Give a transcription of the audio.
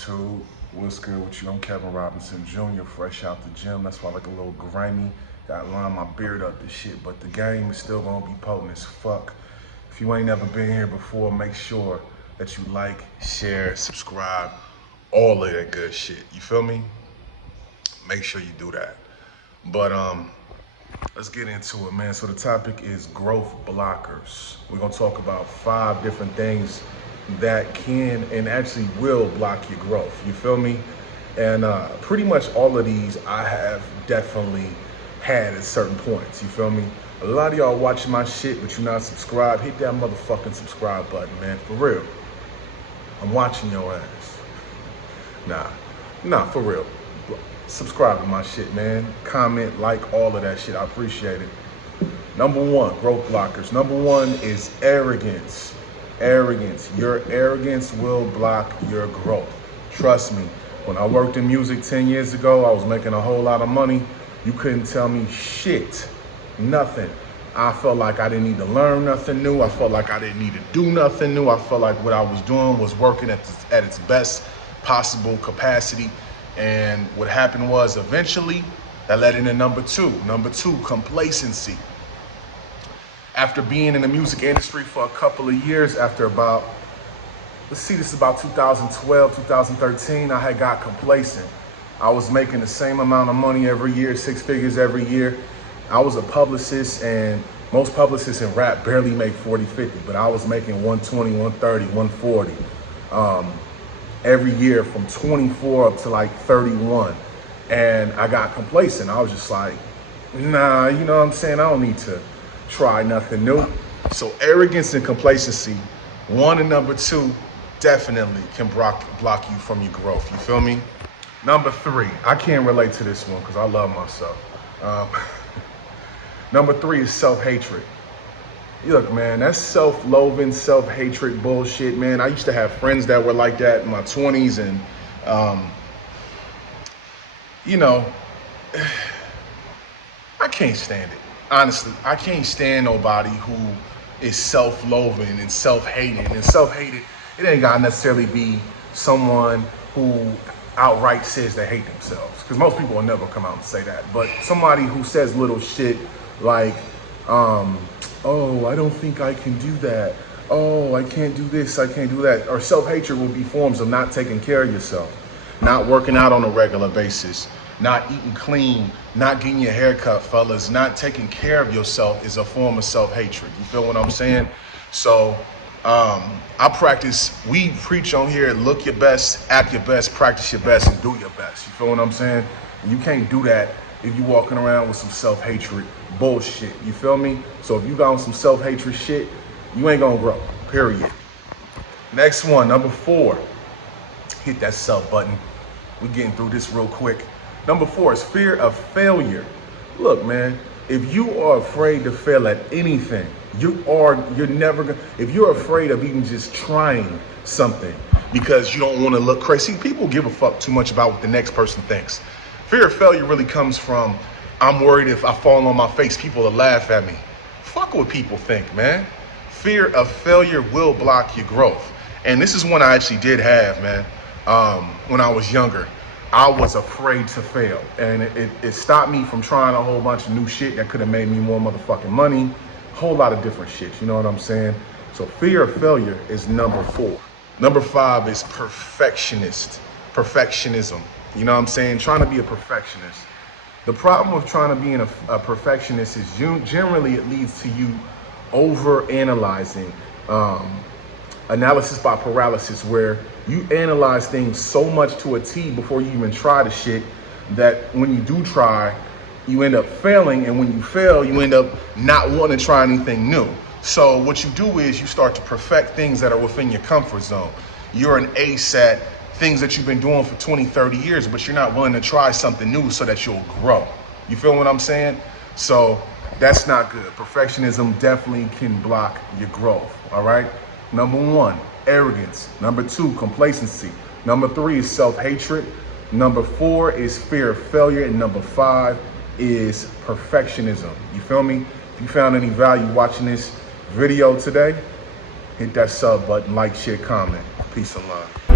YouTube? What's good with you? I'm Kevin Robinson Jr., fresh out the gym. That's why I look a little grimy. Got to line my beard up and shit, but the game is still gonna be potent as fuck. If you ain't never been here before, make sure that you like, share, subscribe, all of that good shit. You feel me? Make sure you do that. But let's get into it, man. So the topic is growth blockers. We're gonna talk about 5 different things that can and actually will block your growth. You feel me? And pretty much all of these I have definitely had at certain points. You feel me? A lot of y'all watching my shit, but you're not subscribed. Hit that motherfucking subscribe button, man. For real. I'm watching your ass. Nah, for real. Subscribe to my shit, man. Comment, like, all of that shit. I appreciate it. Number 1, growth blockers. Number 1 is arrogance. Arrogance. Your arrogance will block your growth. Trust me. When I worked in music 10 years ago, I was making a whole lot of money. You couldn't tell me shit. Nothing. I felt like I didn't need to learn nothing new. I felt like I didn't need to do nothing new. I felt like what I was doing was working at its best possible capacity. And what happened was eventually that led into number 2. Number 2, complacency. After being in the music industry for a couple of years, after about, this is about 2012, 2013, I had got complacent. I was making the same amount of money every year, 6 figures every year. I was a publicist, and most publicists in rap barely make 40, 50, but I was making 120, 130, 140 every year from 24 up to like 31. And I got complacent. I was just like, nah, you know what I'm saying? I don't need to try nothing new. So arrogance and complacency, 1 and number 2, definitely can block you from your growth. You feel me? Number 3, I can't relate to this one because I love myself. Number 3 is self-hatred. Look, man, that's self-loathing, self-hatred bullshit, man. I used to have friends that were like that in my 20s, and you know, I can't stand it. Honestly, I can't stand nobody who is self-loathing and self-hating. And self-hated, it ain't gotta necessarily be someone who outright says they hate themselves, because most people will never come out and say that. But somebody who says little shit like, oh, I don't think I can do that. Oh, I can't do this, I can't do that. Or self-hatred will be forms of not taking care of yourself, not working out on a regular basis, not eating clean, not getting your hair cut, fellas. Not taking care of yourself is a form of self-hatred. You feel what I'm saying? So we preach on here, look your best, act your best, practice your best, and do your best. You feel what I'm saying? And you can't do that if you walking around with some self-hatred bullshit. You feel me? So if you got on some self-hatred shit, you ain't gonna grow, period. Next one, number 4. Hit that sub button. We're getting through this real quick. Number 4 is fear of failure. Look, man, if you are afraid to fail at anything, you're never gonna, if you're afraid of even just trying something because you don't want to look crazy. See, people give a fuck too much about what the next person thinks. Fear of failure really comes from, I'm worried if I fall on my face, people will laugh at me. Fuck what people think, man. Fear of failure will block your growth. And this is one I actually did have, man. When I was younger, I was afraid to fail. And it stopped me from trying a whole bunch of new shit that could have made me more motherfucking money. A whole lot of different shit, you know what I'm saying? So fear of failure is number 4. Number 5 is perfectionism. You know what I'm saying? Trying to be a perfectionist. The problem with trying to be a perfectionist is generally it leads to you over-analyzing, analysis by paralysis, where you analyze things so much to a T before you even try the shit that when you do try, you end up failing. And when you fail, you end up not wanting to try anything new. So what you do is you start to perfect things that are within your comfort zone. You're an ace at things that you've been doing for 20, 30 years, but you're not willing to try something new so that you'll grow. You feel what I'm saying? So that's not good. Perfectionism definitely can block your growth, all right? Number 1, arrogance. Number 2, complacency. Number 3 is self-hatred. Number 4 is fear of failure. And number 5 is perfectionism. You feel me? If you found any value watching this video today, hit that sub button, like, share, comment. Peace and love.